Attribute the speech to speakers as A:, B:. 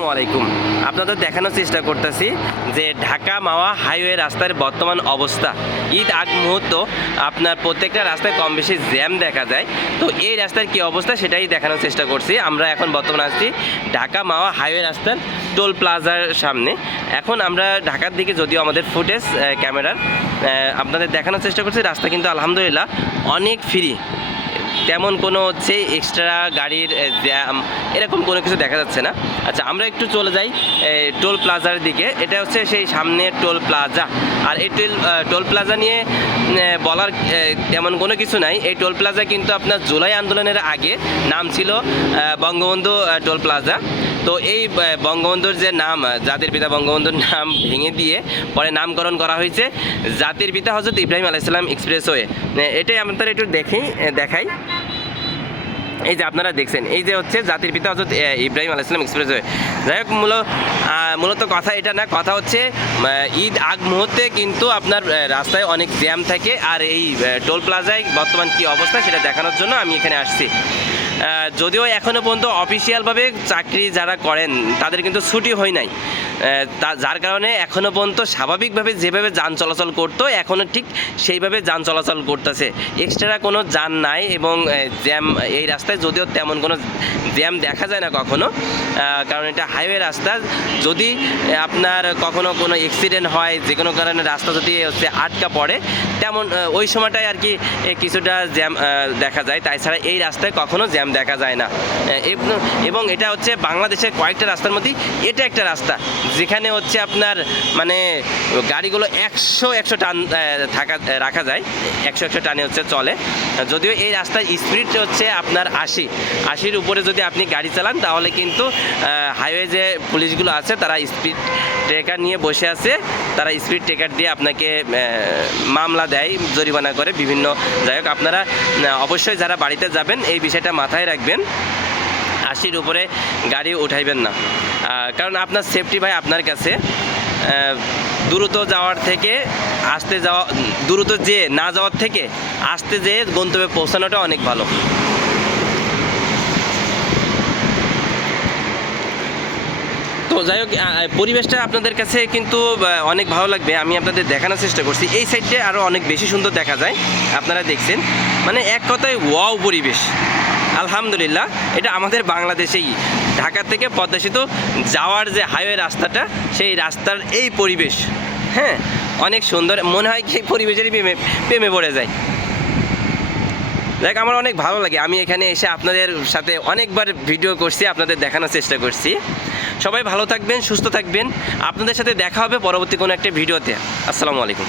A: আসসালামু আলাইকুম। আপনাদের দেখানোর চেষ্টা করতেছি যে ঢাকা মাওয়া হাইওয়ে রাস্তার বর্তমান অবস্থা। ঈদ আগ মুহূর্ত আপনার প্রত্যেকটা রাস্তায় কম বেশি জ্যাম দেখা যায়। তো এই রাস্তার কি অবস্থা সেটাই দেখানোর চেষ্টা করছি। আমরা এখন বর্তমানে আসছি ঢাকা মাওয়া হাইওয়ে রাস্তার টোল প্লাজার সামনে। এখন আমরা ঢাকার দিকে যদিও আমাদের ফুটেজ ক্যামেরার আপনাদের দেখানোর চেষ্টা করছি। রাস্তা কিন্তু আলহামদুলিল্লাহ অনেক ফ্রি তেমন কোনো হচ্ছে এক্সট্রা গাড়ির জ্যাম, এরকম কোনো কিছু দেখা যাচ্ছে না। আচ্ছা আমরা একটু চলে যাই টোল প্লাজার দিকে। এটা হচ্ছে সেই সামনে টোল প্লাজা। আর এই টোল টোল প্লাজা নিয়ে বলার তেমন কোনো কিছু নাই। এই টোল প্লাজা কিন্তু আপনার জুলাই আন্দোলনের আগে নাম ছিল বঙ্গবন্ধু টোল প্লাজা। তো এই বঙ্গবন্ধুর যে নাম জাতির পিতা বঙ্গবন্ধুর নাম ভেঙে দিয়ে পরে নামকরণ করা হয়েছে জাতির পিতা হজরত ইব্রাহিম আলাইসালাম এক্সপ্রেসওয়ে। এটাই আমাদের একটু দেখি দেখাই। এই যে আপনারা দেখছেন, এই যে হচ্ছে জাতির পিতা হজরত ইব্রাহিম আলাইসলাম এক্সপ্রেস হয়ে। যাই হোক, মূল মূলত কথা এটা না, কথা হচ্ছে ঈদ আগ মুহূর্তে কিন্তু আপনার রাস্তায় অনেক জ্যাম থাকে, আর এই টোল প্লাজায় বর্তমান কি অবস্থা সেটা দেখানোর জন্য আমি এখানে আসছি। যদিও এখনও পর্যন্ত অফিসিয়ালভাবে চাকরি যারা করেন, তাদের কিন্তু ছুটি হয় নাই। যার কারণে এখনও পর্যন্ত স্বাভাবিকভাবে যেভাবে যান চলাচল করতো এখনও ঠিক সেইভাবে যান চলাচল করতেছে। এক্সট্রা কোনো যান নাই এবং জ্যাম, এই রাস্তায় যদিও তেমন কোনো জ্যাম দেখা যায় না কখনো কারণ এটা হাইওয়ে রাস্তা। যদি আপনার কখনো কোনো অ্যাক্সিডেন্ট হয় যে কোনো কারণে রাস্তা যদি হচ্ছে আটকা পড়ে, তেমন ওই সময়টায় আর কি কিছুটা জ্যাম দেখা যায়। তাছাড়া এই রাস্তায় কখনো জ্যাম দেখা যায় না। এবং এটা হচ্ছে বাংলাদেশের কয়েকটা রাস্তার মধ্যে এটা একটা রাস্তা। যেখানে হচ্ছে আপনার মানে গাড়িগুলো একশো একশো টান থাকা, রাখা যায়। একশো একশো টানে হচ্ছে চলে। যদিও এই রাস্তার স্পিড হচ্ছে আপনার আশি। আশির উপরে যদি আপনি গাড়ি চালান, তাহলে কিন্তু হাইওয়ে যে পুলিশগুলো আছে, তারা স্পিড ট্রেকার নিয়ে বসে আছে। তারা স্পিড ট্রেকার দিয়ে আপনাকে মামলা দেয়, জরিমানা করে বিভিন্ন। যাই হোক, আপনারা অবশ্যই যারা বাড়িতে যাবেন, এই বিষয়টা মাথায় রাখবেন। আশির উপরে গাড়ি উঠাইবেন না। কারণ আপনার সেফটি ভাই আপনার কাছে। দ্রুত যাওয়ার থেকে আসতে যাওয়া, দ্রুত যে না যাওয়ার থেকে আসতে যেয়ে গন্তব্যে পৌঁছানোটা অনেক ভালো। তো যাই হোক পরিবেশটা আপনাদের কাছে কিন্তু অনেক ভালো লাগবে। আমি আপনাদের দেখানোর চেষ্টা করছি। এই সাইডটা আরও অনেক বেশি সুন্দর দেখা যায়। আপনারা দেখছেন। মানে এক কথায় ওয়াও পরিবেশ। আলহামদুলিল্লাহ, এটা আমাদের বাংলাদেশেই, ঢাকা থেকে পদ্মা সেতু যাওয়ার যে হাইওয়ে রাস্তাটা, সেই রাস্তার এই পরিবেশ হ্যাঁ অনেক সুন্দর, মনে হয় কি পরিবেশেরই প্রেমে প্রেমে পড়ে যায়। দেখ, আমার অনেক ভালো লাগে, আমি এখানে এসে আপনাদের সাথে অনেকবার ভিডিও করছি, আপনাদের দেখানোর চেষ্টা করছি। সবাই ভালো থাকবেন, সুস্থ থাকবেন, আপনাদের সাথে দেখা হবে পরবর্তী কোনো একটা ভিডিওতে। আসসালামু আলাইকুম।